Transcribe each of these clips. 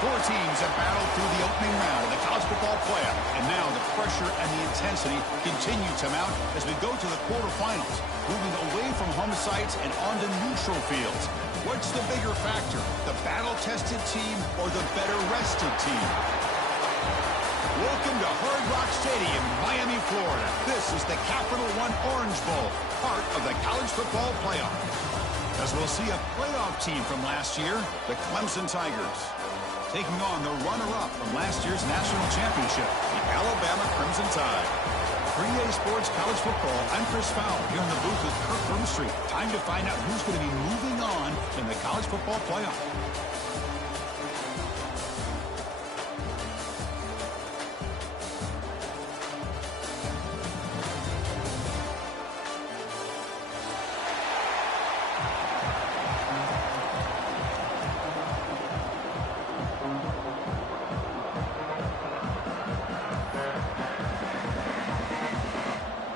Four teams have battled through the opening round of the college football playoff, and now the pressure and the intensity continue to mount as we go to the quarterfinals, moving away from home sites and onto neutral fields. What's the bigger factor, the battle-tested team or the better-rested team? Welcome to Hard Rock Stadium, Miami, Florida. This is the Capital One Orange Bowl, part of the college football playoff. As we'll see a playoff team from last year, the Clemson Tigers, taking on the runner-up from last year's national championship, the Alabama Crimson Tide. For EA Sports College Football, I'm Chris Fowler here in the booth with Kirk Broomstreet. Time to find out who's going to be moving on in the college football playoff.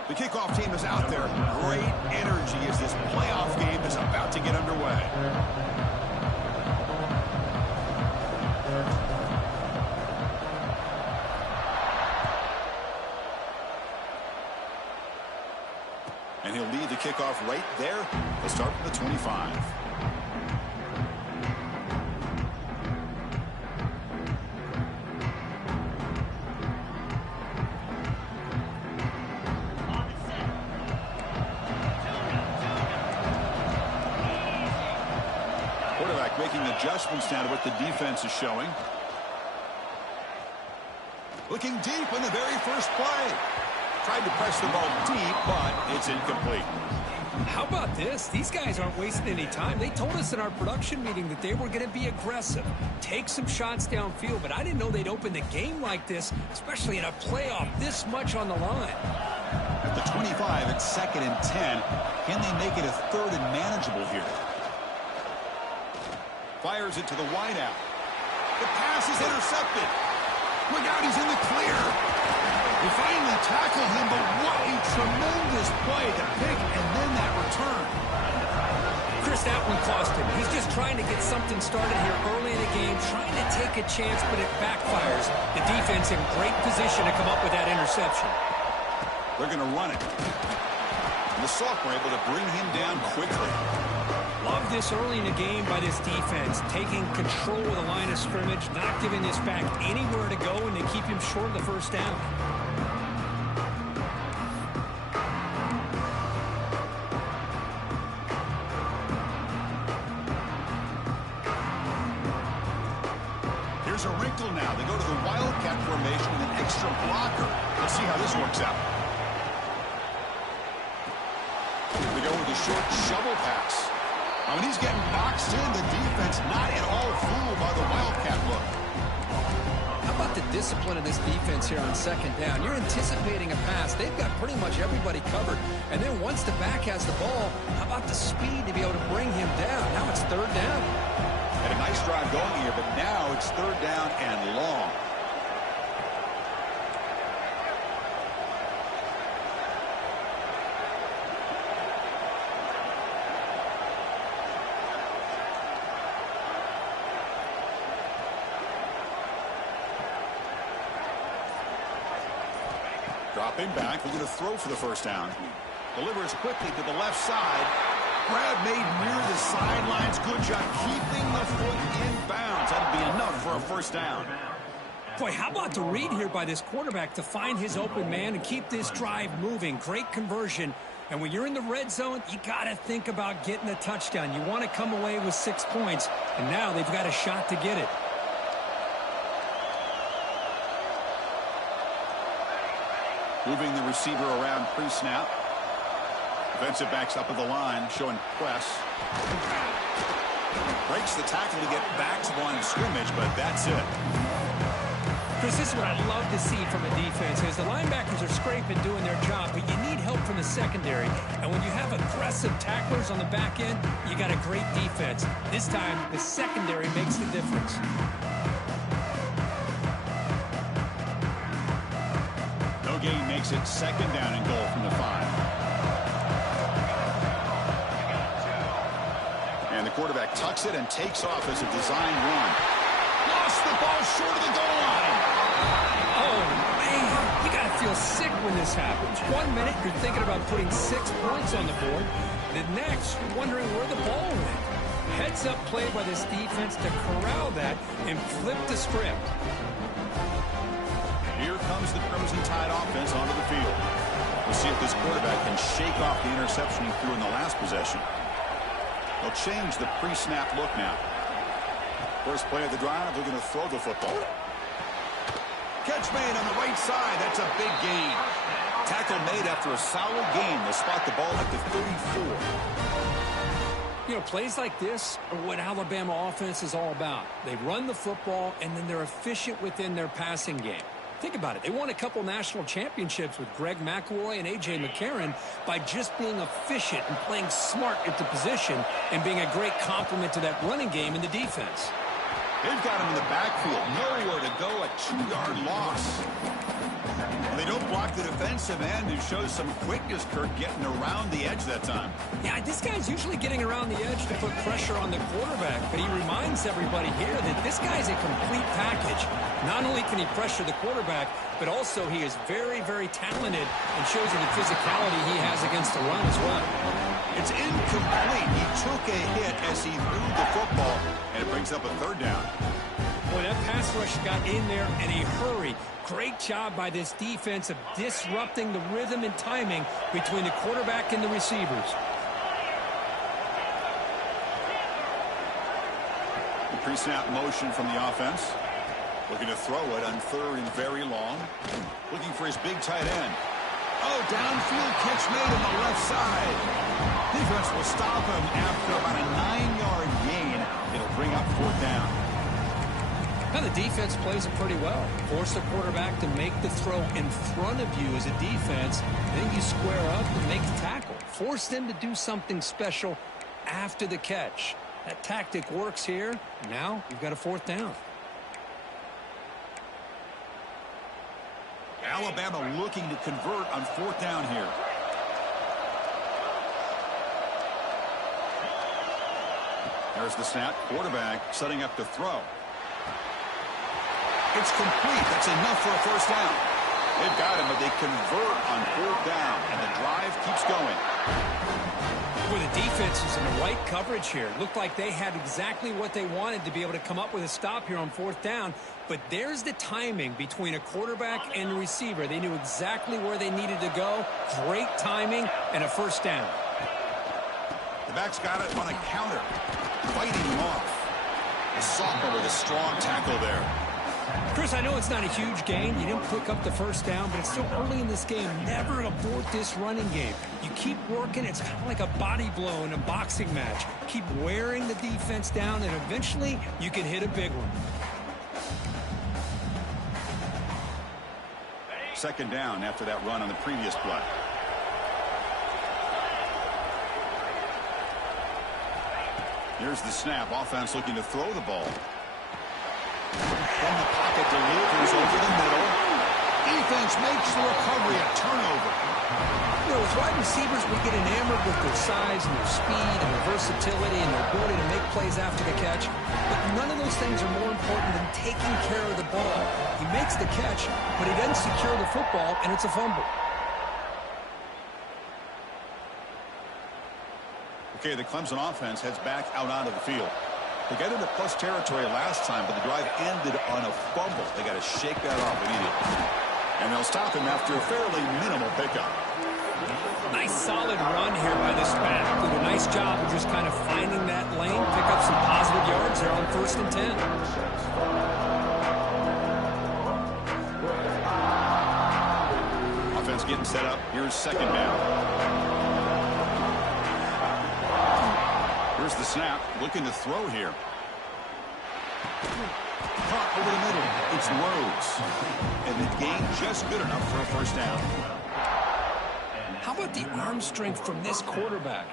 The kickoff team is out there. Great energy as this playoff game is about to get underway. And he'll lead the kickoff right there. They'll start from the 25. Making adjustments now to what the defense is showing. Looking deep in the very first play. Tried to press the ball deep, but it's incomplete. How about this? These guys aren't wasting any time. They told us in our production meeting that they were going to be aggressive, take some shots downfield, but I didn't know they'd open the game like this, especially in a playoff this much on the line. At the 25, it's 2nd and 10. Can they make it a 3rd and manageable here? Fires it to the wideout. The pass is intercepted. Look out, he's in the clear. They finally tackled him, but what a tremendous play to pick and then that return. Chris, that one cost him. He's just trying to get something started here early in the game, trying to take a chance, but it backfires. The defense in great position to come up with that interception. They're going to run it. And the sophomore able to bring him down quickly. Love this early in the game by this defense, taking control of the line of scrimmage, not giving this back anywhere to go, and they keep him short of the first down. Here's a wrinkle now. They go to the Wildcat formation with an extra blocker. Let's see how this works out. They go with a short shovel pass. When he's getting boxed in, the defense not at all fooled by the Wildcat look. How about the discipline of this defense here on 2nd down? You're anticipating a pass. They've got pretty much everybody covered. And then once the back has the ball, how about the speed to be able to bring him down? Now it's 3rd down. Had a nice drive going here, but now it's 3rd down and long. Dropping back, we're going to throw for the first down. Delivers quickly to the left side. Grab made near the sidelines. Good job keeping the foot in bounds. That'll be enough for a first down. Boy, how about the read here by this quarterback to find his open man and keep this drive moving. Great conversion. And when you're in the red zone, you got to think about getting a touchdown. You want to come away with 6 points. And now they've got a shot to get it. Moving the receiver around pre-snap. Defensive backs up at the line, showing press. Breaks the tackle to get back to the line of scrimmage, but that's it. Chris, this is what I love to see from a defense is the linebackers are scraping, doing their job, but you need help from the secondary. And when you have aggressive tacklers on the back end, you got a great defense. This time, the secondary makes the difference. No gain makes it 2nd down and goal from the 5. And the quarterback tucks it and takes off as a design run. Lost Just the ball short of the goal line. Oh, man, you got to feel sick when this happens. 1 minute, you're thinking about putting 6 points on the board. The next, you're wondering where the ball went. Heads-up play by this defense to corral that and flip the script. Here comes the Crimson Tide offense onto the field. We'll see if this quarterback can shake off the interception he threw in the last possession. They'll change the pre-snap look now. First play of the drive, they're going to throw the football. Catch made on the right side. That's a big gain. Tackle made after a solid gain. They'll spot the ball at the 34. You know, plays like this are what Alabama offense is all about. They run the football, and then they're efficient within their passing game. Think about it. They won a couple national championships with Greg McElroy and A.J. McCarron by just being efficient and playing smart at the position and being a great complement to that running game in the defense. They've got him in the backfield. Nowhere to go. A 2-yard loss. And they don't block the defensive end, who shows some quickness, Kirk, getting around the edge that time. Yeah, this guy's usually getting around the edge to put pressure on the quarterback, but he reminds everybody here that this guy's a complete package. Not only can he pressure the quarterback, but also he is very, very talented and shows you the physicality he has against the run as well. It's incomplete. He took a hit as he threw the football, and it brings up a 3rd down. Boy, that pass rush got in there in a hurry. Great job by this defense of disrupting the rhythm and timing between the quarterback and the receivers. The pre-snap motion from the offense. Looking to throw it on 3rd and very long. Looking for his big tight end. Oh, downfield catch made on the left side. Defense will stop him after about a 9-yard gain. It'll bring up 4th down. Now the defense plays it pretty well. Force the quarterback to make the throw in front of you as a defense. Then you square up and make the tackle. Force them to do something special after the catch. That tactic works here. Now you've got a 4th down. Alabama looking to convert on 4th down here. There's the snap. Quarterback setting up to throw. It's complete. That's enough for a 1st down. They've got him, but they convert on 4th down, and the drive keeps going. Well, the defense is in the right coverage here. Looked like they had exactly what they wanted to be able to come up with a stop here on 4th down. But there's the timing between a quarterback and a receiver. They knew exactly where they needed to go. Great timing and a 1st down. The back's got it on a counter. Fighting him off. The sophomore with a strong tackle there. Chris, I know it's not a huge gain. You didn't pick up the 1st down, but it's still early in this game. Never abort this running game. You keep working. It's kind of like a body blow in a boxing match. Keep wearing the defense down, and eventually you can hit a big one. 2nd down after that run on the previous play. Here's the snap. Offense looking to throw the ball. From the pocket, delivers over the middle. Defense makes the recovery, a turnover. You know, as wide receivers, we get enamored with their size and their speed and their versatility and their ability to make plays after the catch. But none of those things are more important than taking care of the ball. He makes the catch, but he doesn't secure the football, and it's a fumble. Okay, the Clemson offense heads back out onto the field. They got into plus territory last time, but the drive ended on a fumble. They got to shake that off immediately. And they'll stop him after a fairly minimal pickup. Nice solid run here by this back. Did a nice job of just kind of finding that lane, pick up some positive yards there on 1st and 10. Offense getting set up. Here's 2nd down. Here's the snap. Looking to throw here. Caught over the middle. It's Rhodes. And the gain just good enough for a 1st down. How about the arm strength from this quarterback?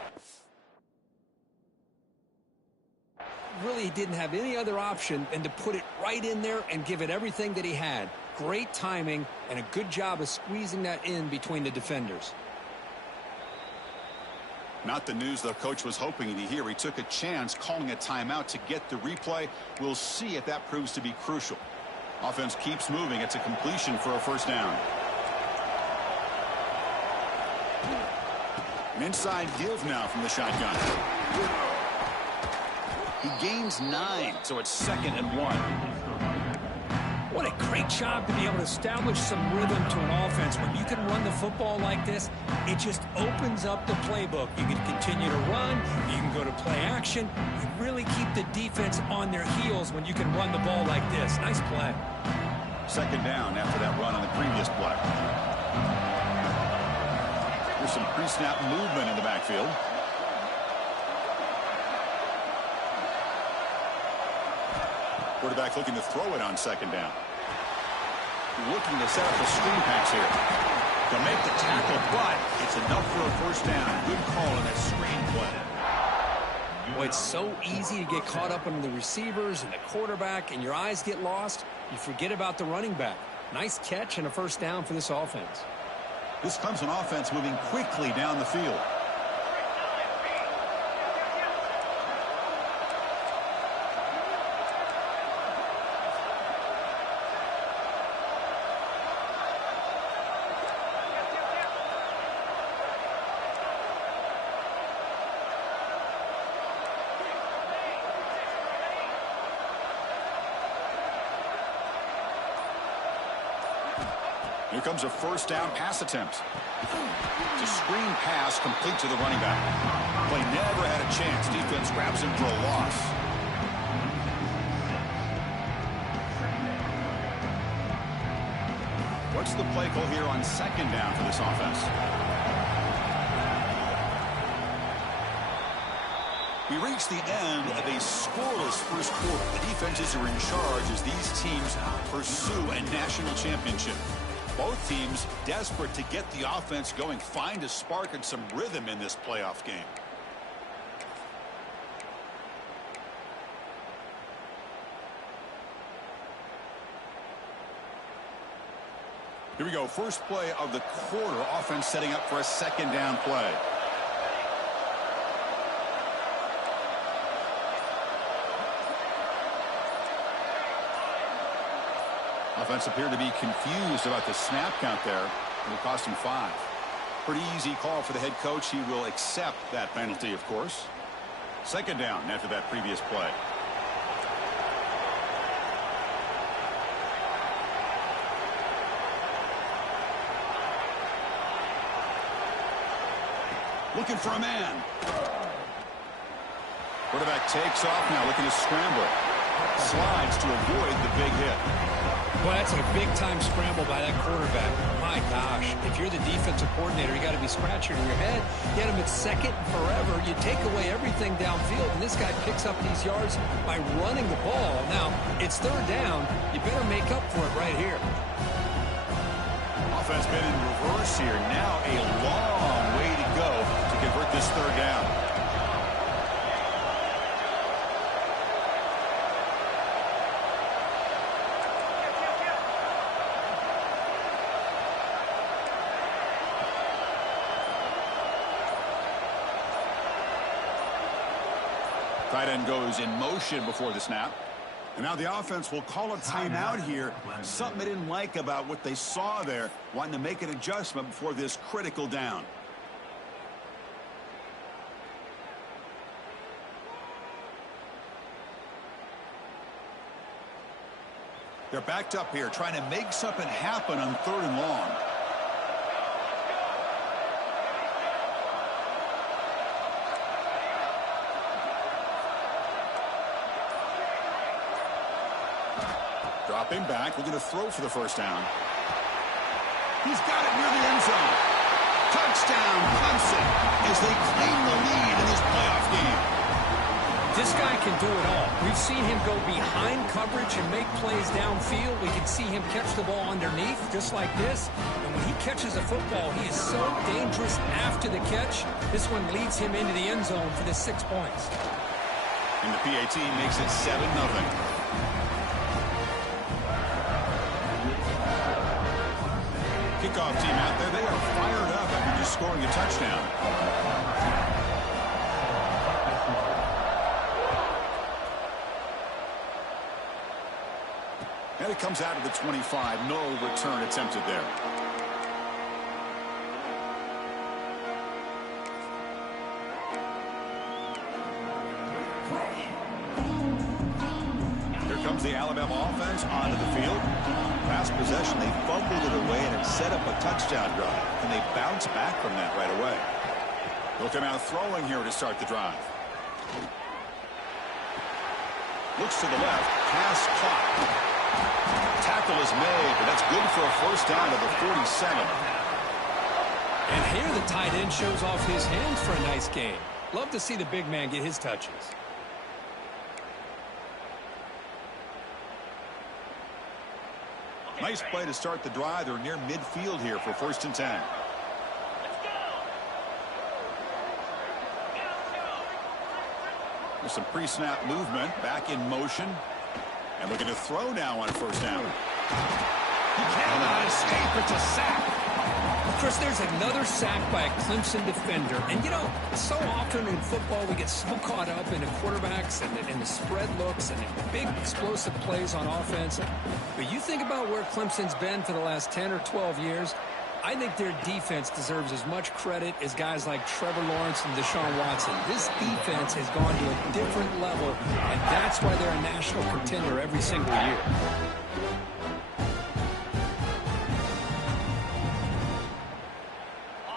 Really, he didn't have any other option than to put it right in there and give it everything that he had. Great timing and a good job of squeezing that in between the defenders. Not the news the coach was hoping to hear. He took a chance calling a timeout to get the replay. We'll see if that proves to be crucial. Offense keeps moving. It's a completion for a first down. An inside give now from the shotgun. He gains 9, so it's 2nd and 1. What a great job to be able to establish some rhythm to an offense. When you can run the football like this, it just opens up the playbook. You can continue to run. You can go to play action. You really keep the defense on their heels when you can run the ball like this. Nice play. 2nd down after that run on the previous play. There's some pre-snap movement in the backfield. Quarterback looking to throw it on 2nd down. Looking to set up a screen pass here. To make the tackle, but it's enough for a first down. Good call on that screen play. Boy, it's so easy to get caught up on the receivers and the quarterback, and your eyes get lost. You forget about the running back. Nice catch and a first down for this offense. This Clemson offense moving quickly down the field. Here comes a first down pass attempt. It's a screen pass complete to the running back. Play never had a chance. Defense grabs him for a loss. What's the play call here on 2nd down for this offense? We reach the end of a scoreless first quarter. The defenses are in charge as these teams pursue a national championship. Both teams desperate to get the offense going, find a spark and some rhythm in this playoff game. Here we go. First play of the quarter. Offense setting up for a 2nd down play. Offense appeared to be confused about the snap count there. It will cost him 5. Pretty easy call for the head coach. He will accept that penalty, of course. 2nd down after that previous play. Looking for a man. Quarterback takes off now, looking to scramble. Slides to avoid the big hit. Well, that's a big-time scramble by that quarterback. My gosh, if you're the defensive coordinator, you got to be scratching your head. Get him at 2nd forever. You take away everything downfield, and this guy picks up these yards by running the ball. Now, it's 3rd down. You better make up for it right here. Offense been in reverse here. Now a long way to go to convert this 3rd down. Tight end goes in motion before the snap. And now the offense will call a timeout here. Something they didn't like about what they saw there. Wanting to make an adjustment before this critical down. They're backed up here trying to make something happen on 3rd and long. Dropping back, looking to throw for the first down. He's got it near the end zone. Touchdown, Clemson, as they claim the lead in this playoff game. This guy can do it all. We've seen him go behind coverage and make plays downfield. We can see him catch the ball underneath, just like this. And when he catches a football, he is so dangerous after the catch. This one leads him into the end zone for the 6 points. And the PAT makes it 7-0. Kickoff team out there, they are fired up after just scoring a touchdown. And it comes out of the 25. No return attempted there. Here comes the Alabama offense onto the field. Last possession, they fumbled it away, and it set up a touchdown drive. And they bounce back from that right away. They'll come out throwing here to start the drive. Looks to the left. Pass caught. Tackle is made, but that's good for a first down to the 47. And here the tight end shows off his hands for a nice gain. Love to see the big man get his touches. Nice play to start the drive. They're near midfield here for 1st and 10. There's some pre-snap movement. Back in motion. And looking to throw now on 1st down. He cannot escape. It's a sack. Chris, there's another sack by a Clemson defender. And, you know, so often in football we get so caught up in the quarterbacks and the spread looks and the big explosive plays on offense. But you think about where Clemson's been for the last 10 or 12 years, I think their defense deserves as much credit as guys like Trevor Lawrence and Deshaun Watson. This defense has gone to a different level, and that's why they're a national contender every single year.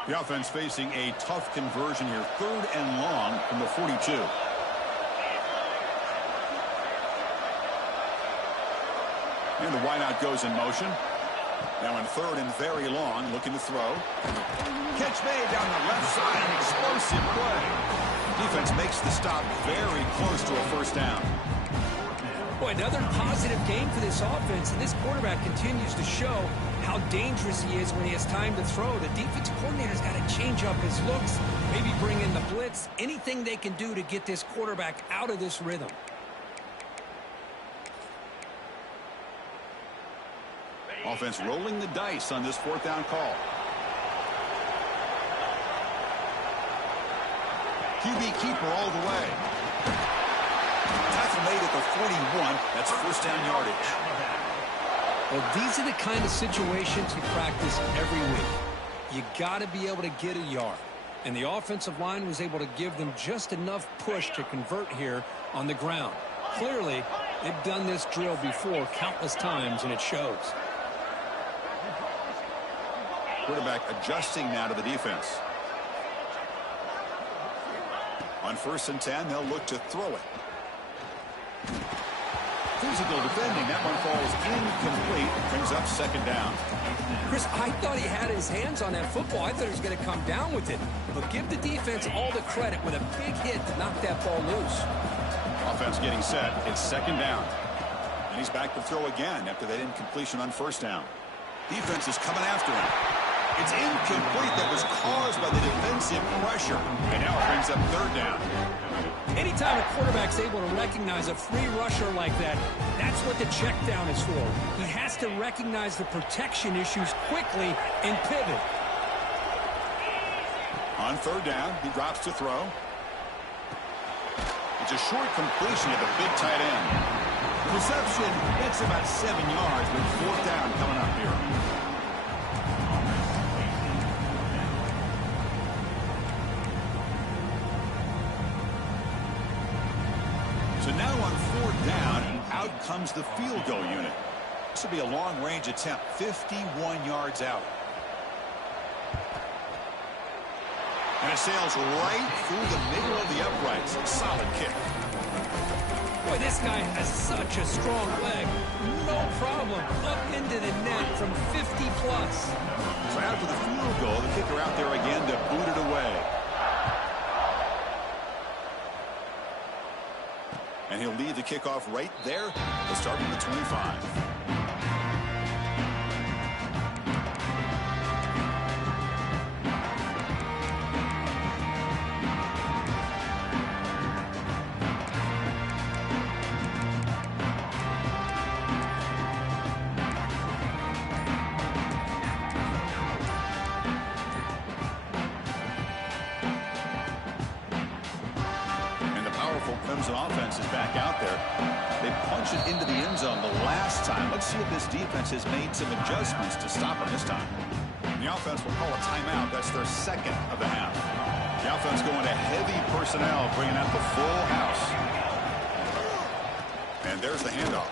The offense facing a tough conversion here. 3rd and long from the 42. And the wideout goes in motion. Now in 3rd and very long, looking to throw. Catch made down the left side, an explosive play. Defense makes the stop very close to a 1st down. Boy, another positive game for this offense, and this quarterback continues to show how dangerous he is when he has time to throw. The defensive coordinator's got to change up his looks, maybe bring in the blitz, anything they can do to get this quarterback out of this rhythm. Offense rolling the dice on this 4th down call. QB keeper all the way. Tackle made at the 41. That's 1st down yardage. Well, these are the kind of situations you practice every week. You got to be able to get a yard. And the offensive line was able to give them just enough push to convert here on the ground. Clearly, they've done this drill before countless times, and it shows. Quarterback adjusting now to the defense. On 1st and 10, they'll look to throw it. Physical defending. That one falls incomplete. Brings up 2nd down. Chris, I thought he had his hands on that football. I thought he was going to come down with it. But give the defense all the credit with a big hit to knock that ball loose. Offense getting set. It's 2nd down. And he's back to throw again after that incompletion on 1st down. Defense is coming after him. It's incomplete. That was caused by the defensive pressure. And now it brings up 3rd down. Anytime a quarterback's able to recognize a free rusher like that, that's what the check down is for. He has to recognize the protection issues quickly and pivot. On 3rd down, he drops to throw. It's a short completion at the big tight end. Reception, that's about 7 yards with 4th down coming up here. So now on 4th down, out comes the field goal unit. This will be a long-range attempt, 51 yards out. And it sails right through the middle of the uprights. Solid kick. Boy, this guy has such a strong leg. No problem. Up into the net from 50 plus. So after the field goal, the kicker out there again to boot it away. And he'll lead the kickoff right there. He'll start from the 25. Clemson offense is back out there. They punch it into the end zone the last time. Let's see if this defense has made some adjustments to stop them this time. The offense will call a timeout. That's their second of the half. The offense going to heavy personnel, bringing out the full house. And there's the handoff.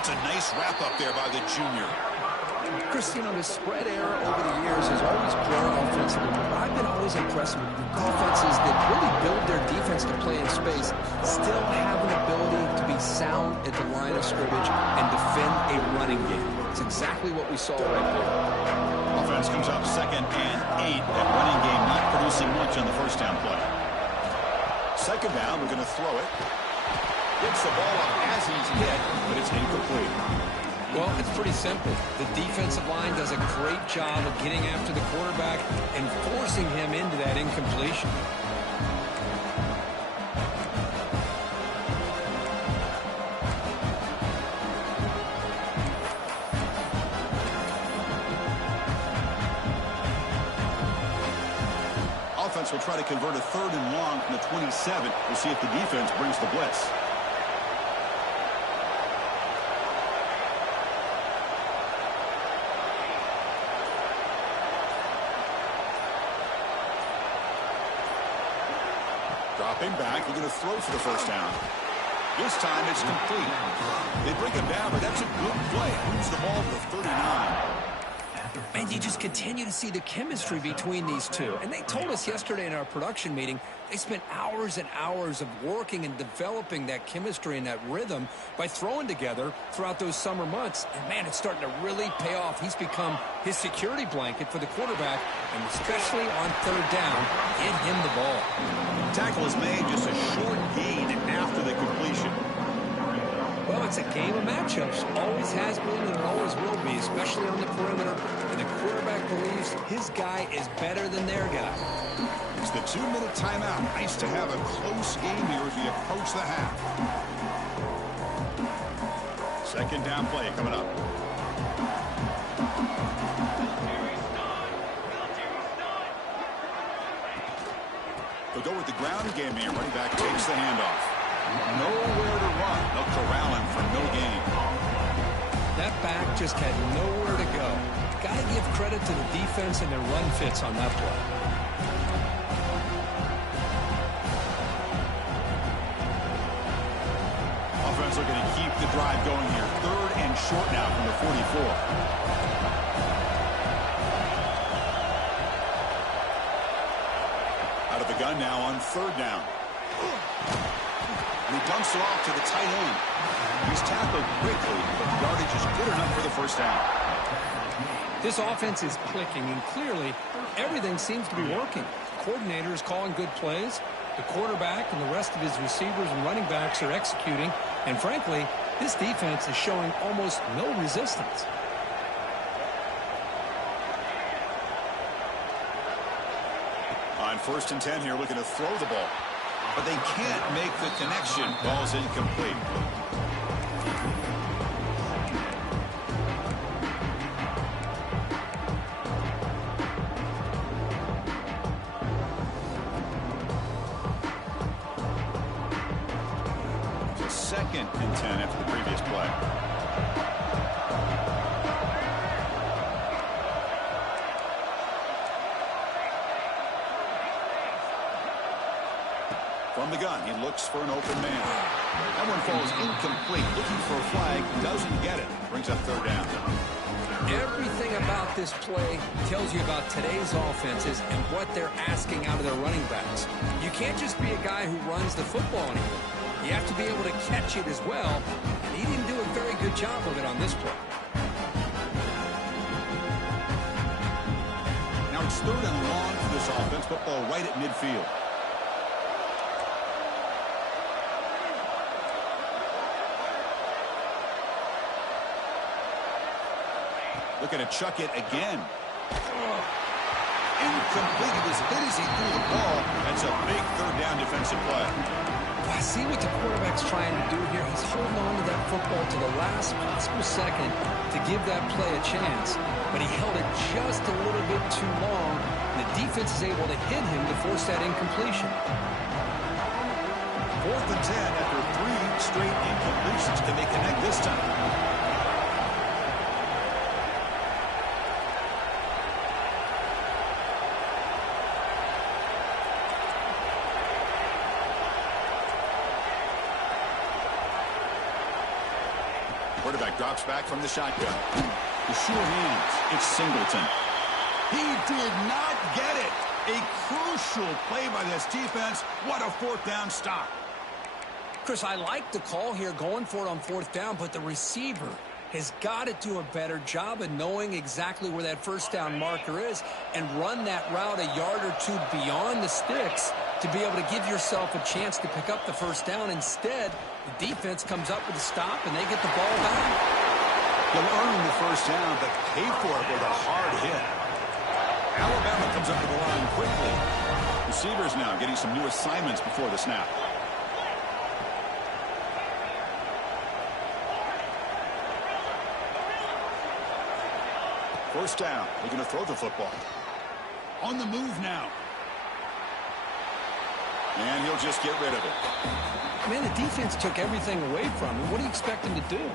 That's a nice wrap-up there by the junior. Chris, you know, the spread era over the years has always grown offensively, but I've been always impressed with the defenses that really build their defense to play in space, still have an ability to be sound at the line of scrimmage and defend a running game. It's exactly what we saw right there. Offense comes up 2nd and 8. That running game not producing much on the first down play. 2nd down, we're going to throw it. Gets the ball up as he's hit, but it's incomplete. Well, it's pretty simple. The defensive line does a great job of getting after the quarterback and forcing him into that incompletion. Offense will try to convert a 3rd and long from the 27. We'll see if the defense brings the blitz. Dropping back, we're going to throw for the first down. This time it's complete. They bring him down, but that's a good play. Moves the ball to the 39. And you just continue to see the chemistry between these two. And they told us yesterday in our production meeting, they spent hours and hours of working and developing that chemistry and that rhythm by throwing together throughout those summer months. And, man, it's starting to really pay off. He's become his security blanket for the quarterback, and especially on 3rd down, get him the ball. Tackle is made, just a short gain after the completion. Well, it's a game of matchups. Always has been and it always will be, especially on the perimeter. And the quarterback believes his guy is better than their guy. It's the 2-minute timeout. Nice to have a close game here as we approach the half. 2nd down play coming up. They'll go with the ground game here. Running back takes the handoff. Nowhere to run. They'll corral him for no gain. That back just had nowhere to go. Got to give credit to the defense and their run fits on that play. Offense looking to keep the drive going here. 3rd and short now from the 44. Out of the gun now on 3rd down. And he dumps it off to the tight end. He's tackled quickly, but yardage is good enough for the first down. This offense is clicking, and clearly everything seems to be working. The coordinator is calling good plays. The quarterback and the rest of his receivers and running backs are executing. And frankly, this defense is showing almost no resistance. On 1st and 10 here, looking to throw the ball. But they can't make the connection. Ball's incomplete. It's a 2nd and 10 after the previous play. From the gun, he looks for an open man. That one falls incomplete. Looking for a flag, doesn't get it. Brings up 3rd down. Everything about this play tells you about today's offenses and what they're asking out of their running backs. You can't just be a guy who runs the football anymore. You have to be able to catch it as well, and he didn't do a very good job of it on this play. Now it's 3rd and long for this offense. Football right at midfield. Looking to chuck it again. Incomplete. He was hit as he threw the ball. That's a big 3rd down defensive play. I see what the quarterback's trying to do here. He's holding on to that football to the last possible second to give that play a chance. But he held it just a little bit too long. And the defense is able to hit him to force that incompletion. 4th and 10 after 3 straight incompletions. Can they connect this time? Quarterback drops back from the shotgun. The sure hands. It's Singleton. He did not get it. A crucial play by this defense. What a 4th down stop. Chris, I like the call here going for it on 4th down, but the receiver has got to do a better job of knowing exactly where that 1st down marker is and run that route a yard or two beyond the sticks to be able to give yourself a chance to pick up the 1st down. Instead, the defense comes up with a stop and they get the ball back. They'll earn the 1st down, but pay for it with a hard hit. Alabama comes up to the line quickly. Receivers now getting some new assignments before the snap. First down. They're going to throw the football. On the move now. And he'll just get rid of it. Man, the defense took everything away from him. What do you expect him to do?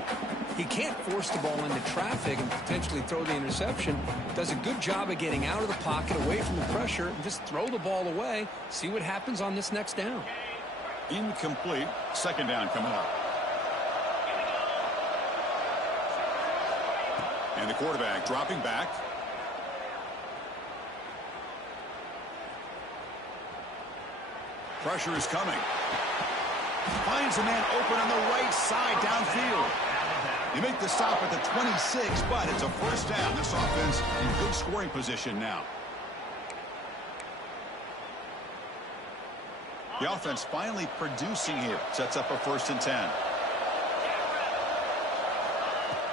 He can't force the ball into traffic and potentially throw the interception. Does a good job of getting out of the pocket, away from the pressure, and just throw the ball away. See what happens on this next down. Incomplete. 2nd down coming up. And the quarterback dropping back. Pressure is coming. Finds a man open on the right side downfield. You make the stop at the 26, but it's a 1st down. This offense in good scoring position now. The offense finally producing here. Sets up a 1st and 10.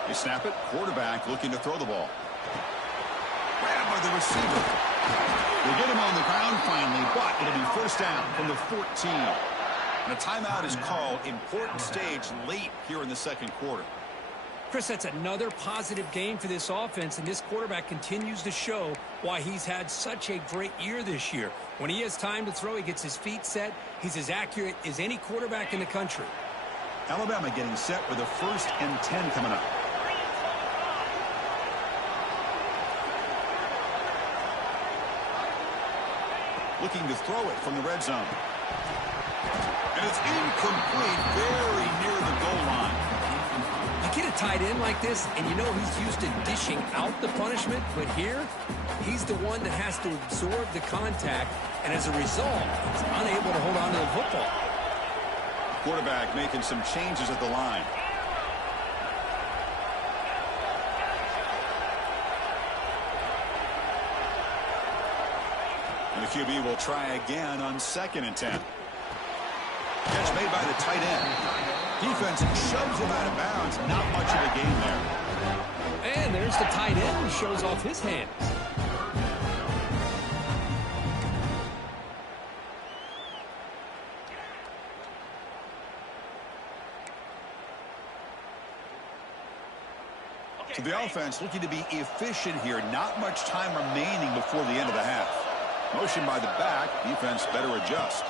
They snap it. Quarterback looking to throw the ball. Grabbed by the receiver. They get him on the ground finally, but it'll be 1st down from the 14. And a timeout is called. Important stage late here in the 2nd quarter. Chris, that's another positive game for this offense, and this quarterback continues to show why he's had such a great year this year. When he has time to throw, he gets his feet set. He's as accurate as any quarterback in the country. Alabama getting set with a 1st and 10 coming up. Looking to throw it from the red zone. And it's incomplete, very near the goal line. You get a tight end like this, and you know he's used to dishing out the punishment, but here, he's the one that has to absorb the contact, and as a result, he's unable to hold on to the football. Quarterback making some changes at the line. And the QB will try again on 2nd and 10. Catch made by the tight end. Defense shoves him out of bounds. Not much of a gain there. And there's the tight end who shows off his hands. So the offense looking to be efficient here. Not much time remaining before the end of the half. Motion by the back. Defense better adjust.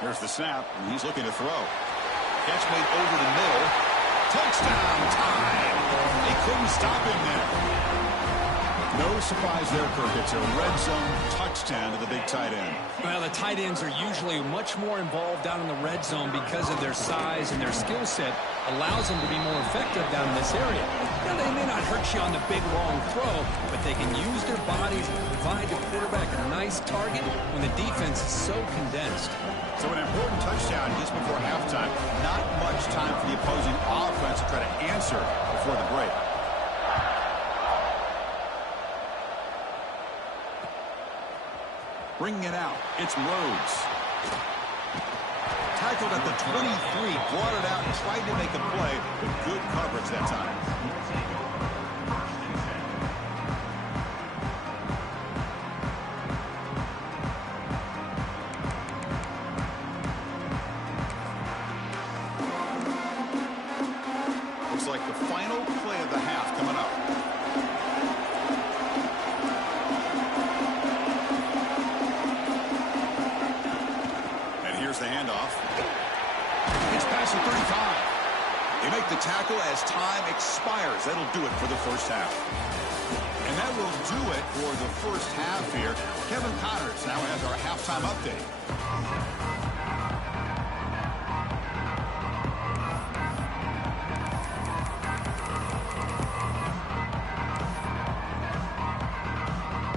Here's the snap, and he's looking to throw. Catch made over the middle. Touchdown time. They couldn't stop him there. No surprise there, Kirk. It's a red zone touchdown to the big tight end. Well, the tight ends are usually much more involved down in the red zone because of their size and their skill set allows them to be more effective down in this area. Now, they may not hurt you on the big, long throw, but they can use their bodies and provide the quarterback a nice target when the defense is so condensed. So an important touchdown just before halftime. Not much time for the opposing offense to try to answer before the break. Bringing it out, it's Rhodes. Tackled at the 23, brought it out and tried to make a play with good coverage that time. Looks like the final play of the half coming up. The handoff. the 35. They make the tackle as time expires. That'll do it for the first half. And that will do it for the first half here. Kevin Connors now has our halftime update.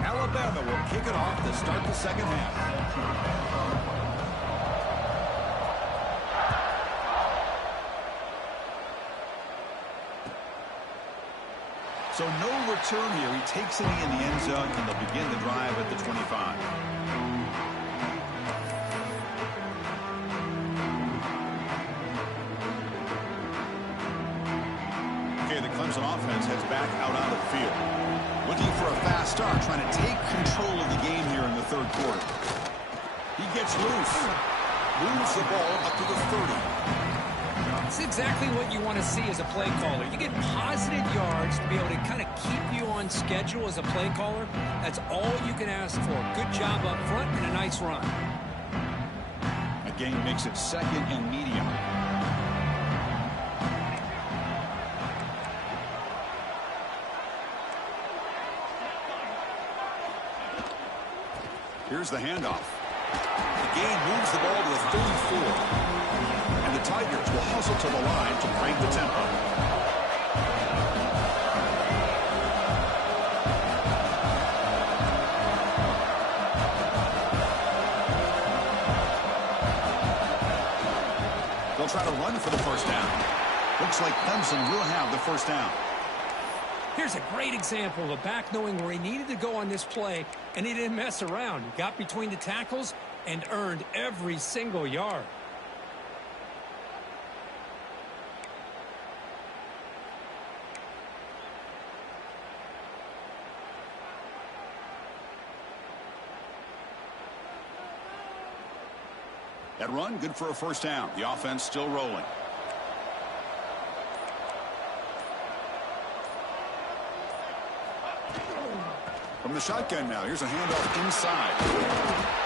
Alabama will kick it off to start the second half. So no return here. He takes it in the end zone, and they'll begin the drive at the 25. Okay, the Clemson offense heads back out onto the field. Looking for a fast start, trying to take control of the game here in the third quarter. He gets loose. Moves the ball up to the 30. It's exactly what you want to see as a play caller. You get positive yards to be able to kind of keep you on schedule as a play caller. That's all you can ask for. Good job up front and a nice run. Again, makes it second and medium. Here's the handoff. The game moves the ball to the 34. And the Tigers will hustle to the line to crank the tempo. They'll try to run for the first down. Looks like Clemson will have the first down. Here's a great example of a back knowing where he needed to go on this play, and he didn't mess around. He got between the tackles and earned every single yard. That run, good for a first down. The offense still rolling. From the shotgun now, here's a handoff inside.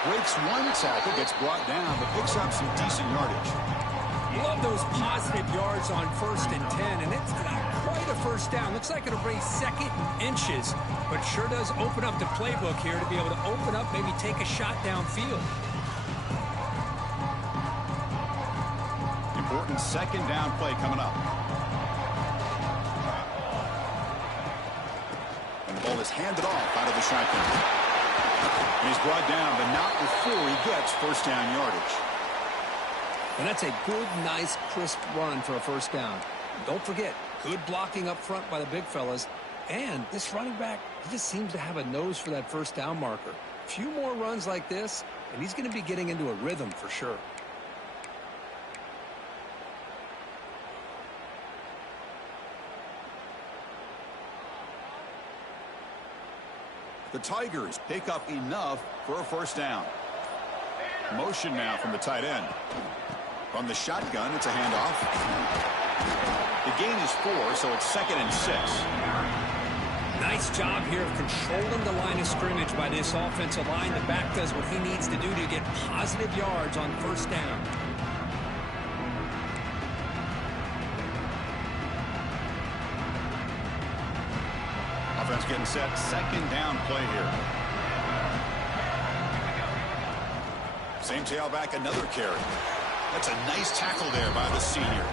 Breaks one tackle, gets brought down, but picks up some decent yardage. Love those positive yards on 1st and 10, and it's not quite a first down. Looks like it'll bring second and inches, but sure does open up the playbook here to be able to open up, maybe take a shot downfield. Important second down play coming up. And the ball is handed off out of the shotgun. And he's brought down, but not before he gets first down yardage. And that's a good, nice, crisp run for a first down. Don't forget, good blocking up front by the big fellas. And this running back, he just seems to have a nose for that first down marker. A few more runs like this, and he's going to be getting into a rhythm for sure. The Tigers pick up enough for a first down. Motion now from the tight end. From the shotgun, it's a handoff. The gain is 4, so it's 2nd and 6. Nice job here of controlling the line of scrimmage by this offensive line. The back does what he needs to do to get positive yards on first down. Offense getting set. Second down play here. Same tailback, another carry. That's a nice tackle there by the senior.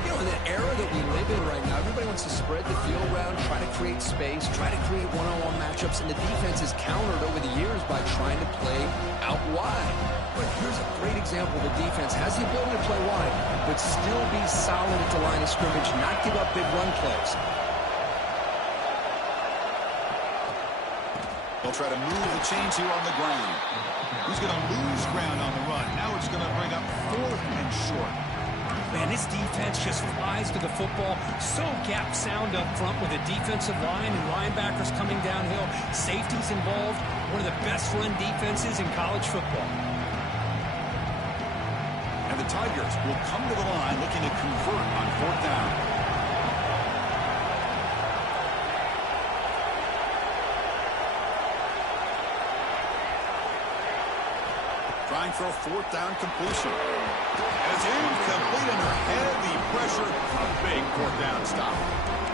You know, in the era that we live in right now, everybody wants to spread the field around, try to create space, try to create one-on-one matchups, and the defense is countered over the years by trying to play out wide. But here's a great example. The defense has the ability to play wide, but still be solid at the line of scrimmage, not give up big run plays. They'll try to move the chains here on the ground. He's going to lose ground on the run. Now it's going to bring up 4th and short. Man, this defense just flies to the football. So gap sound up front with a defensive line and linebackers coming downhill. Safeties involved. One of the best run defenses in college football. And the Tigers will come to the line looking to convert on 4th down. Trying for a 4th down completion. And it's incomplete, and pressure. A big fourth down stop.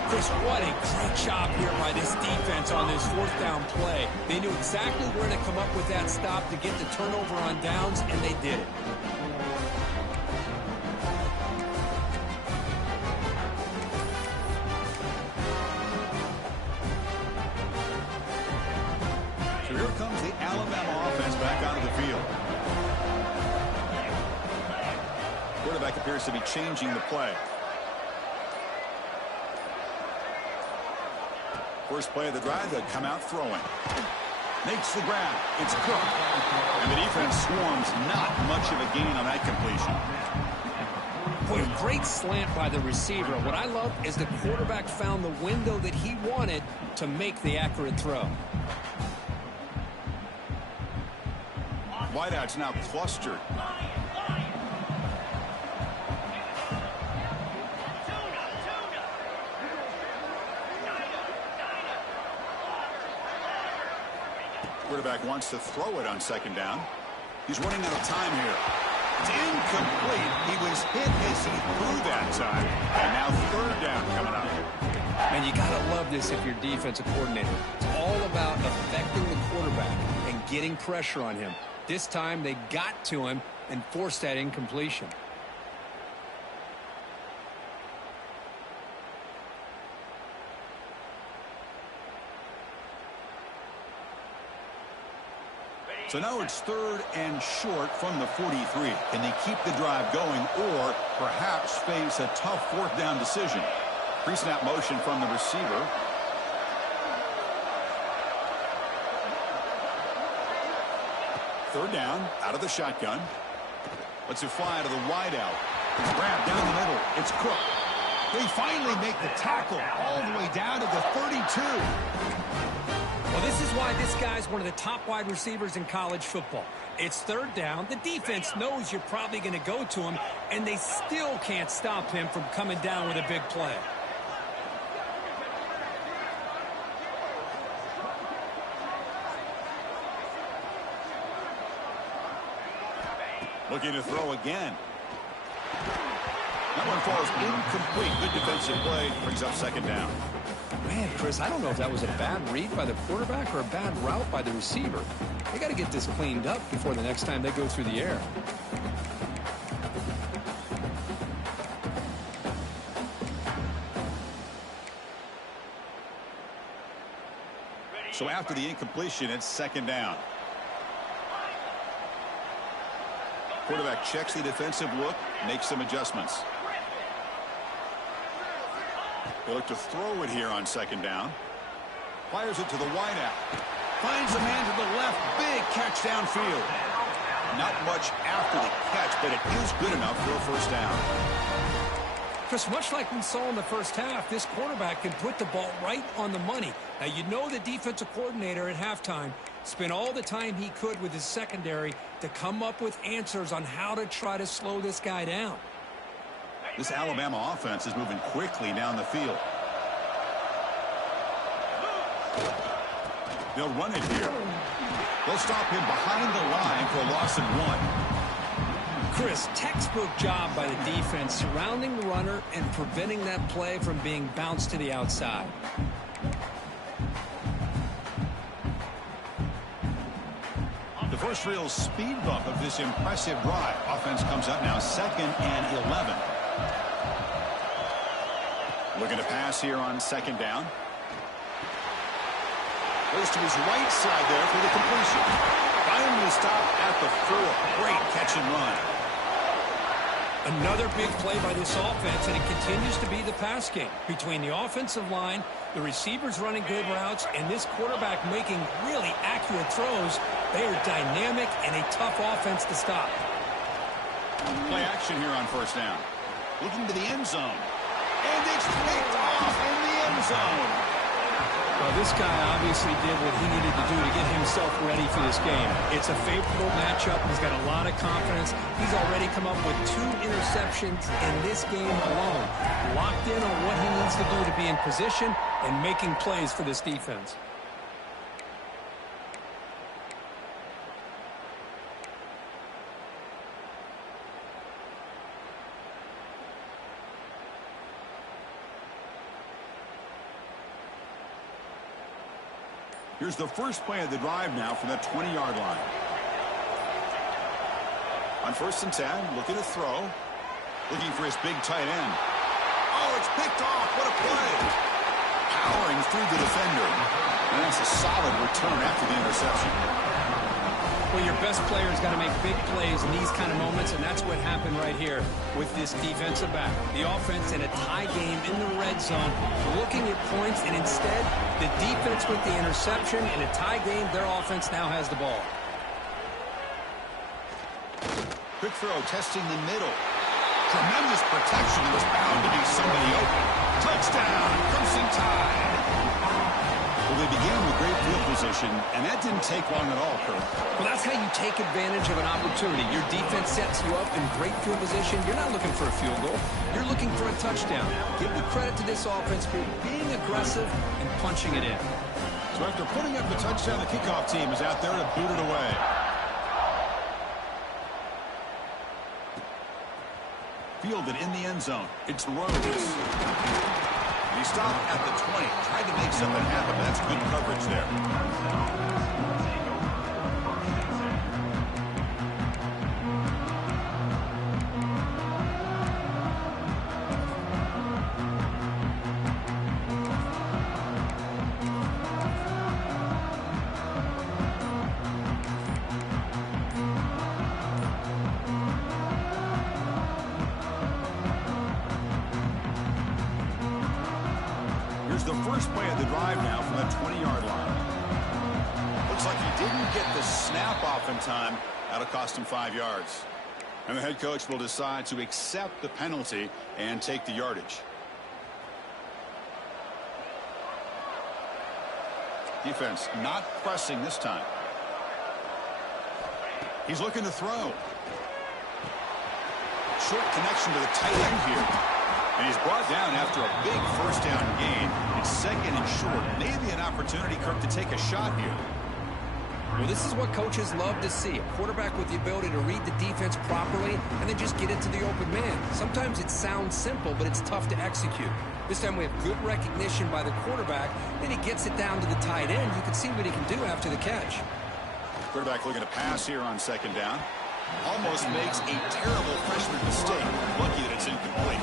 Chris, what a great job here by this defense on this fourth down play. They knew exactly where to come up with that stop to get the turnover on downs, and they did it. So here comes the Alabama offense back onto the field. Quarterback appears to be changing the play. First play of the drive, they'll come out throwing. Makes the grab. It's Cook. And the defense swarms. Not much of a gain on that completion. Boy, a great slant by the receiver. What I love is the quarterback found the window that he wanted to make the accurate throw. Wideouts now clustered. Quarterback wants to throw it on second down. He's running out of time here. It's incomplete. He was hit as he threw that time. And now third down coming up. Man, you got to love this if you're defensive coordinator. It's all about affecting the quarterback and getting pressure on him. This time they got to him and forced that incompletion. So now it's third and short from the 43. Can they keep the drive going or perhaps face a tough fourth down decision? Pre-snap motion from the receiver. Third down, out of the shotgun. Lets it fly to the wideout. Grab down the middle. It's Cook. They finally make the tackle all the way down to the 32. Well, this is why this guy's one of the top wide receivers in college football. It's third down. The defense knows you're probably going to go to him, and they still can't stop him from coming down with a big play. Looking to throw again. That one falls incomplete. Good defensive play. Brings up second down. Man, Chris, I don't know if that was a bad read by the quarterback or a bad route by the receiver. They got to get this cleaned up before the next time they go through the air. So after the incompletion, it's second down. Quarterback checks the defensive look, makes some adjustments. They look to throw it here on second down. Fires it to the wideout. Finds a man to the left. Big catch downfield. Not much after the catch, but it is good enough for a first down. Chris, much like we saw in the first half, this quarterback can put the ball right on the money. Now, you know the defensive coordinator at halftime spent all the time he could with his secondary to come up with answers on how to try to slow this guy down. This Alabama offense is moving quickly down the field. They'll run it here. They'll stop him behind the line for a loss of 1. Chris, textbook job by the defense surrounding the runner and preventing that play from being bounced to the outside. The first real speed bump of this impressive drive. Offense comes up now 2nd and 11. Looking to pass here on second down. Goes to his right side there for the completion. Finally stopped at the 4. Great catch and run. Another big play by this offense, and it continues to be the pass game. Between the offensive line, the receivers running good routes, and this quarterback making really accurate throws, they are dynamic and a tough offense to stop. Play action here on first down. Looking to the end zone. And it's picked off in the end zone. Well, this guy obviously did what he needed to do to get himself ready for this game. It's a favorable matchup. He's got a lot of confidence. He's already come up with 2 interceptions in this game alone. Locked in on what he needs to do to be in position and making plays for this defense. Here's the first play of the drive now from the 20-yard line. On 1st and 10, looking to throw. Looking for his big tight end. Oh, it's picked off. What a play. Powering through the defender. And that's a solid return after the interception. Well, your best player's got to make big plays in these kind of moments, and that's what happened right here with this defensive back. The offense in a tie game in the red zone, looking at points, and instead, the defense with the interception. In a tie game, their offense now has the ball. Quick throw, testing the middle. Tremendous protection. There was bound to be somebody open. Touchdown, Crimson Tide. Well, they began with great field position, and that didn't take long at all, Kurt. Well, that's how you take advantage of an opportunity. Your defense sets you up in great field position. You're not looking for a field goal. You're looking for a touchdown. Give the credit to this offense for being aggressive and punching it in. So after putting up the touchdown, the kickoff team is out there to boot it away. Fielded in the end zone. It's Rose. He stopped at the 20. Tried to make something happen. That's good coverage there. The first play of the drive now from the 20-yard line. Looks like he didn't get the snap off in time. That'll cost him 5 yards. And the head coach will decide to accept the penalty and take the yardage. Defense not pressing this time. He's looking to throw. Short connection to the tight end here. And he's brought down after a big first down gain. It's 2nd and short. Maybe an opportunity, Kirk, to take a shot here. Well, this is what coaches love to see. A quarterback with the ability to read the defense properly and then just get into the open man. Sometimes it sounds simple, but it's tough to execute. This time we have good recognition by the quarterback. Then he gets it down to the tight end. You can see what he can do after the catch. Quarterback looking to pass here on 2nd down. Almost makes a terrible freshman mistake. Lucky that it's incomplete.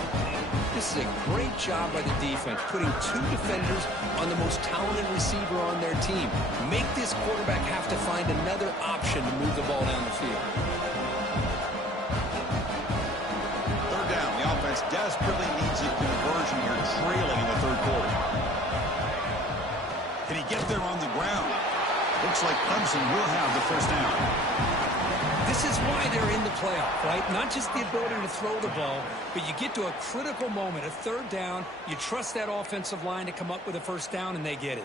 This is a great job by the defense, putting 2 defenders on the most talented receiver on their team. Make this quarterback have to find another option to move the ball down the field. 3rd down. The offense desperately needs a conversion here, trailing in the 3rd quarter. Can he get there on the ground? Looks like Clemson will have the first down. This is why they're in the playoff, right? Not just the ability to throw the ball, but you get to a critical moment, a 3rd down. You trust that offensive line to come up with a first down, and they get it.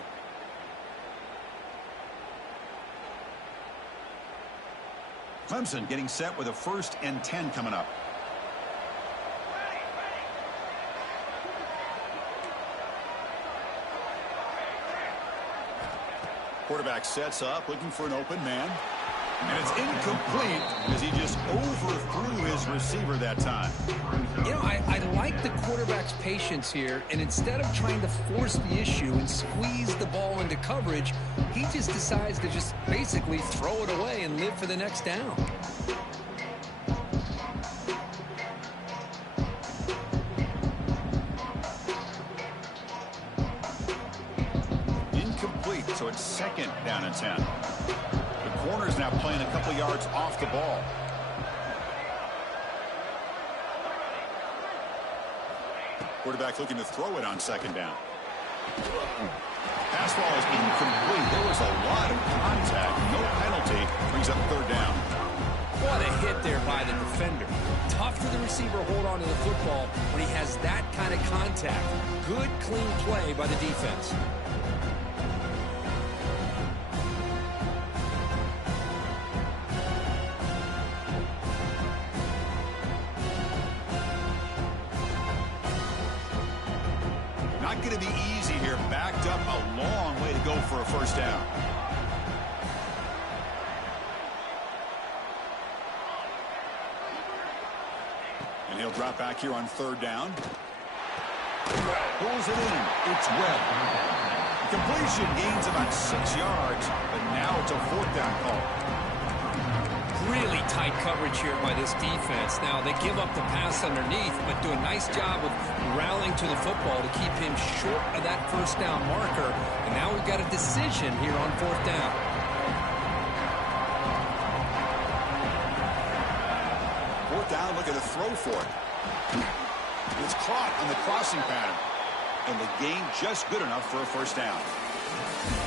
Clemson getting set with a 1st and 10 coming up. Quarterback sets up, looking for an open man. And it's incomplete as he just overthrew his receiver that time. You know, I like the quarterback's patience here, and instead of trying to force the issue and squeeze the ball into coverage, he just decides to just basically throw it away and live for the next down. Incomplete, so it's 2nd down and 10. Corner's now playing a couple yards off the ball. Quarterback looking to throw it on 2nd down. Pass ball is incomplete. There was a lot of contact. No penalty. Brings up 3rd down. What a hit there by the defender. Tough for the receiver to hold on to the football when he has that kind of contact. Good, clean play by the defense. Not going to be easy here. Backed up a long way to go for a first down. And he'll drop back here on 3rd down. Pulls it in. It's Webb. completion gains about 6 yards, but now it's a 4th down call. Really tight coverage here by this defense. Now, they give up the pass underneath, but do a nice job of rallying to the football to keep him short of that 1st down marker. And now we've got a decision here on 4th down. 4th down, looking to throw for it. It's caught on the crossing pattern. And the gain just good enough for a 1st down.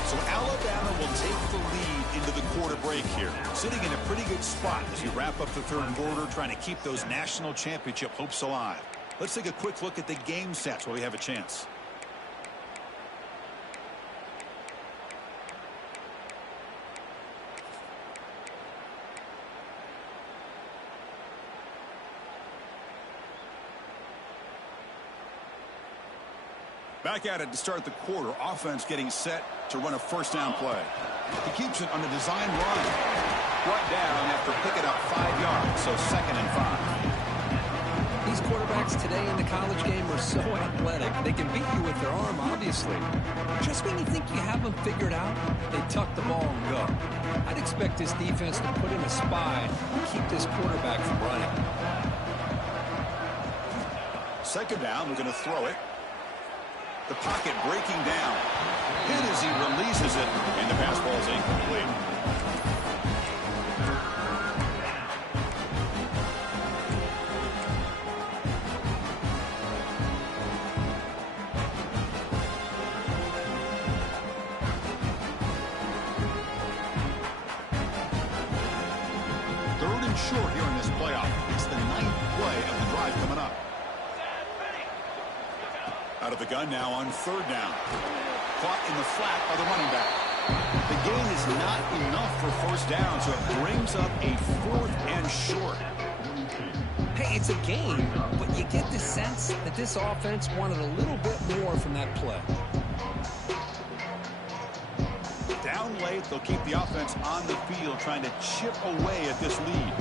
So Alabama will take the lead into the quarter break here, sitting in a pretty good spot as you wrap up the 3rd quarter, trying to keep those national championship hopes alive. Let's take a quick look at the game sets while we have a chance. Back at it to start the quarter. Offense getting set to run a 1st down play. He keeps it on a design run. Brought down after picking up 5 yards, so 2nd and 5. These quarterbacks today in the college game are so athletic. They can beat you with their arm, obviously. Just when you think you have them figured out, they tuck the ball and go. I'd expect this defense to put in a spy and keep this quarterback from running. 2nd down, we're going to throw it. The pocket breaking down. Hit as he releases it, and the pass ball is incomplete. Third and short here in this playoff. It's the 9th play of the drive coming up. Out of the gun now on 3rd down. Caught in the flat by the running back. The gain is not enough for 1st down, so it brings up a 4th and short. Hey, it's a game, but you get the sense that this offense wanted a little bit more from that play. Down late, they'll keep the offense on the field, trying to chip away at this lead.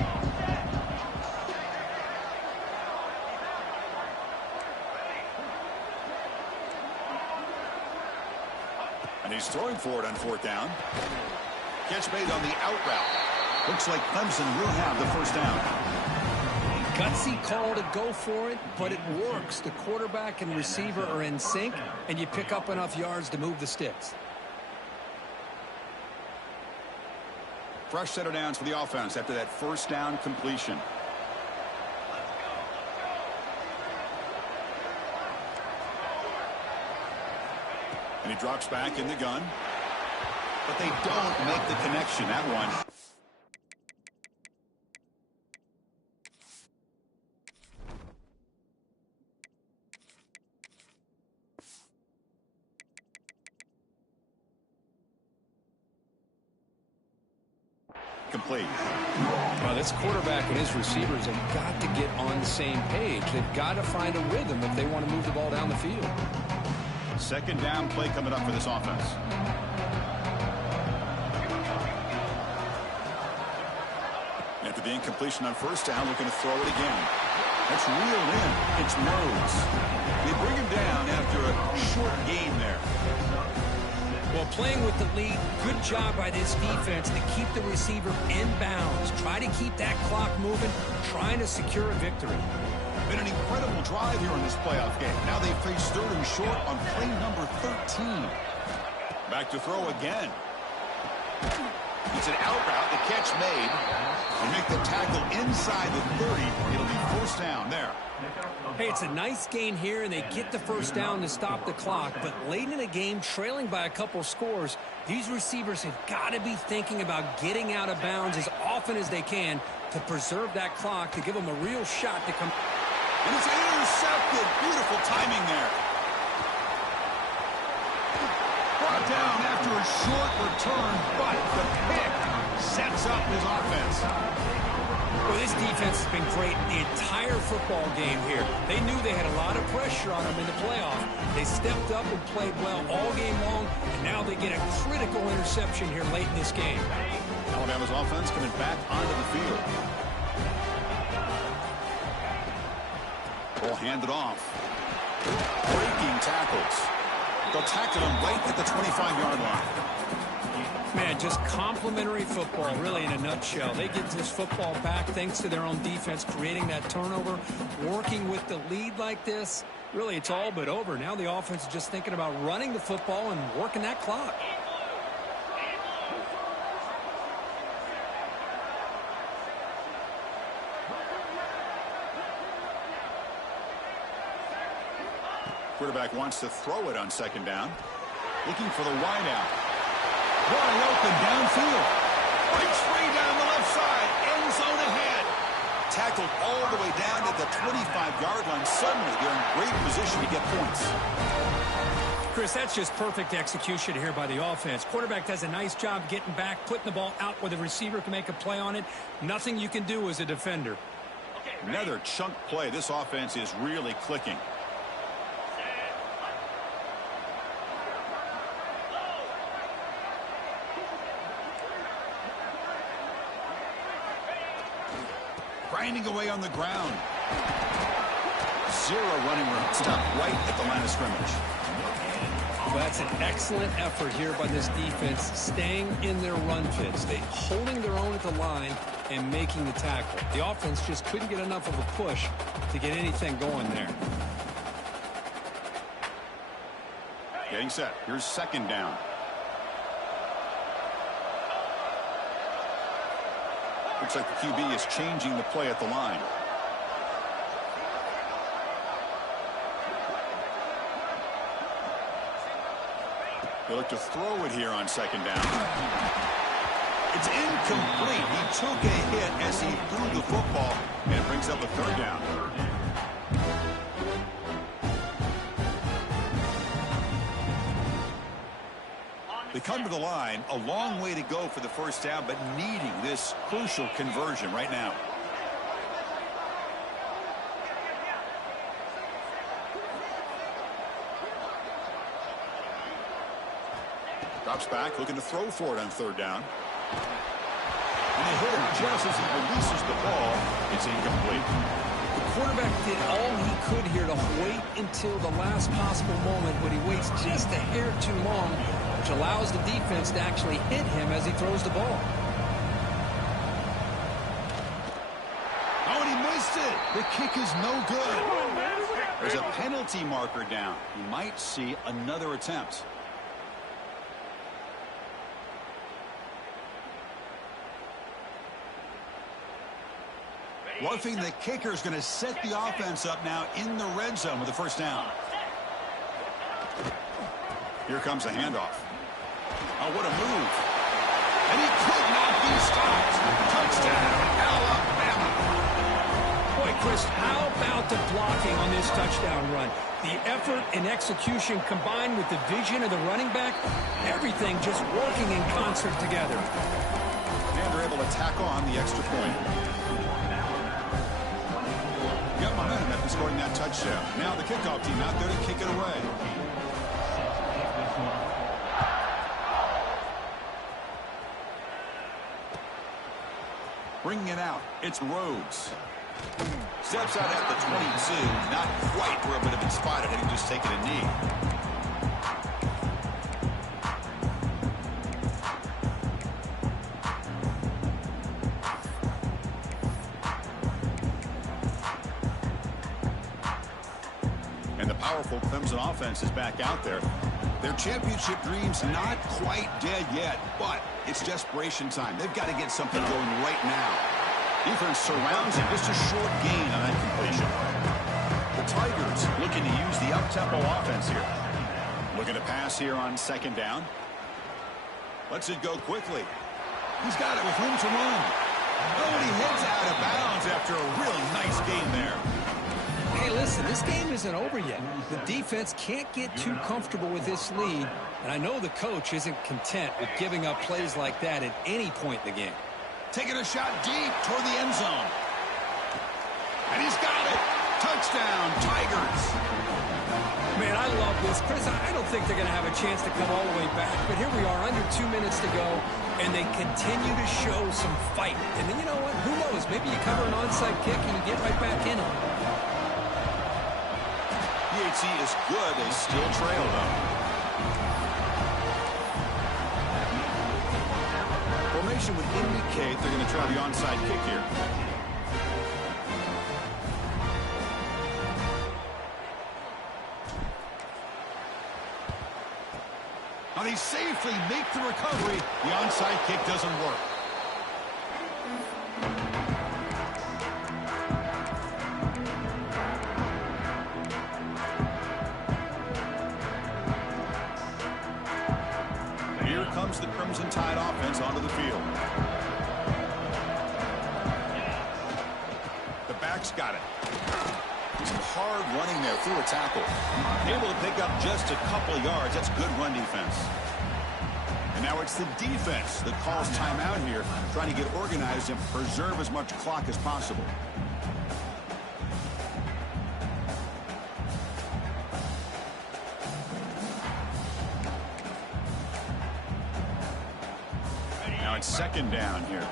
And he's throwing for it on 4th down. Catch made on the out route. Looks like Clemson will have the 1st down. Gutsy call to go for it, but it works. The quarterback and receiver are in sync, and you pick up enough yards to move the sticks. Fresh set of downs for the offense after that 1st down completion. And he drops back in the gun. But they don't make the connection. That one. Complete. Well, this quarterback and his receivers have got to get on the same page. They've got to find a rhythm if they want to move the ball down the field. 2nd down play coming up for this offense. After the incompletion on 1st down, looking to throw it again. That's reeled in. It's Rhodes. They bring him down after a short gain there. Well, playing with the lead, good job by this defense to keep the receiver in bounds. Try to keep that clock moving, trying to secure a victory. Been an incredible drive here in this playoff game. Now they face 3rd and short on play number 13. Back to throw again. It's an out route. The catch made. They make the tackle inside the 30. It'll be 1st down there. Hey, it's a nice gain here, and they get the 1st down to stop the clock. But late in the game, trailing by a couple scores, these receivers have got to be thinking about getting out of bounds as often as they can to preserve that clock, to give them a real shot to come. And it's intercepted. Beautiful timing there. Brought down after a short return, but the pick sets up his offense. Well, this defense has been great the entire football game here. They knew they had a lot of pressure on them in the playoff. They stepped up and played well all game long, and now they get a critical interception here late in this game. Alabama's offense coming back onto the field. Ball handed off. Breaking tackles. They'll tackle him right at the 25-yard line. Man, just complimentary football, really, in a nutshell. They get this football back thanks to their own defense, creating that turnover, working with the lead like this. Really, it's all but over. Now the offense is just thinking about running the football and working that clock. Quarterback wants to throw it on second down. Looking for the wideout. Wide open downfield. Breaks free down the left side. End zone ahead. Tackled all the way down at the 25-yard line. Suddenly, they're in great position to get points. Chris, that's just perfect execution here by the offense. Quarterback does a nice job getting back, putting the ball out where the receiver can make a play on it. Nothing you can do as a defender. Another chunk play. This offense is really clicking. Grinding away on the ground. Zero running room. Stopped right at the line of scrimmage. Well, that's an excellent effort here by this defense, staying in their run fits. They holding their own at the line and making the tackle. The offense just couldn't get enough of a push to get anything going there. Getting set. Here's second down. Looks like the QB is changing the play at the line. They look to throw it here on second down. It's incomplete. He took a hit as he threw the football, and it brings up a third down. They come to the line, a long way to go for the first down, but needing this crucial conversion right now. Drops back, looking to throw for it on third down. And they hit him just as he releases the ball. It's incomplete. The quarterback did all he could here to wait until the last possible moment, but he waits just a hair too long, which allows the defense to actually hit him as he throws the ball. Oh, and he missed it. The kick is no good. There's a penalty marker down. You might see another attempt. Bluffing the kicker is going to set the offense up now in the red zone with the first down. Here comes a handoff. Oh, what a move. And he could not be stopped. Touchdown, Alabama. Boy, Chris, how about the blocking on this touchdown run? The effort and execution combined with the vision of the running back, everything just working in concert together. And they're able to tack on the extra point. Got momentum after scoring that touchdown. Now the kickoff team out there to kick it away. Bringing it out, it's Rhodes. Steps out at the 22. Not quite where it would have been spotted had he just taken a knee. And the powerful Clemson offense is back out there. Their championship dreams not quite dead yet, but it's desperation time. They've got to get something going right now. Defense surrounds him. Just a short gain on that completion. The Tigers looking to use the up-tempo offense here. Looking to pass here on second down. Lets it go quickly. He's got it with room to run. Oh, and he heads out of bounds after a really nice gain there. Hey, listen, this game isn't over yet. The defense can't get too comfortable with this lead, and I know the coach isn't content with giving up plays like that at any point in the game. Taking a shot deep toward the end zone. And he's got it. Touchdown, Tigers. Man, I love this. Chris, I don't think they're going to have a chance to come all the way back, but here we are, under 2 minutes to go, and they continue to show some fight. And then you know what? Who knows? Maybe you cover an onside kick and you get right back in it. PHC is good. They still trail, though. formation would indicate they're going to try the onside kick here. Now they safely make the recovery. The onside kick doesn't work. Here comes the Crimson Tide offense onto the field. The back's got it. Some hard running there through a tackle. Able to pick up just a couple yards. That's good run defense. And now it's the defense that calls timeout here, trying to get organized and preserve as much clock as possible. Now it's second down here.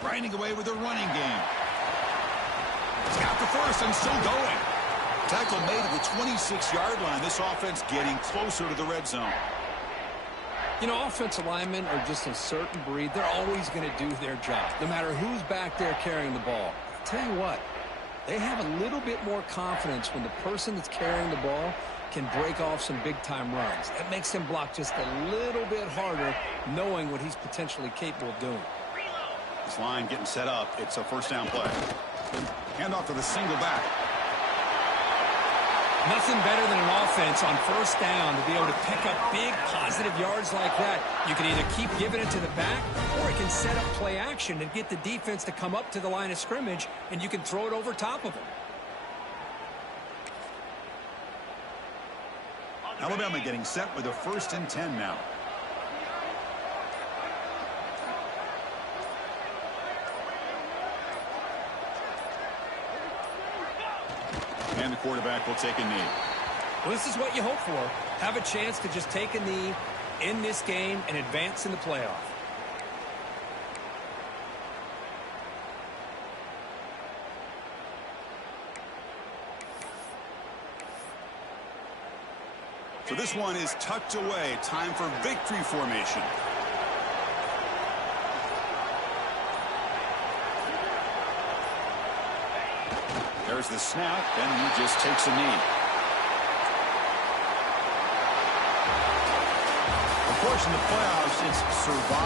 Grinding away with the running game. He's got the first and still going. Tackle made at the 26-yard line. This offense getting closer to the red zone. You know, offensive linemen are just a certain breed. They're always going to do their job, no matter who's back there carrying the ball. I'll tell you what, they have a little bit more confidence when the person that's carrying the ball can break off some big-time runs. That makes him block just a little bit harder, knowing what he's potentially capable of doing. This line getting set up. It's a first down play. Handoff to the single back. Nothing better than an offense on first down to be able to pick up big positive yards like that. You can either keep giving it to the back, or it can set up play action and get the defense to come up to the line of scrimmage, and you can throw it over top of them. Alabama getting set with a 1st and 10 now. And the quarterback will take a knee. Well, this is what you hope for. Have a chance to just take a knee in this game and advance in the playoff. So this one is tucked away. Time for victory formation. There's the snap, and he just takes a knee. Of course, in the playoffs, it's survival.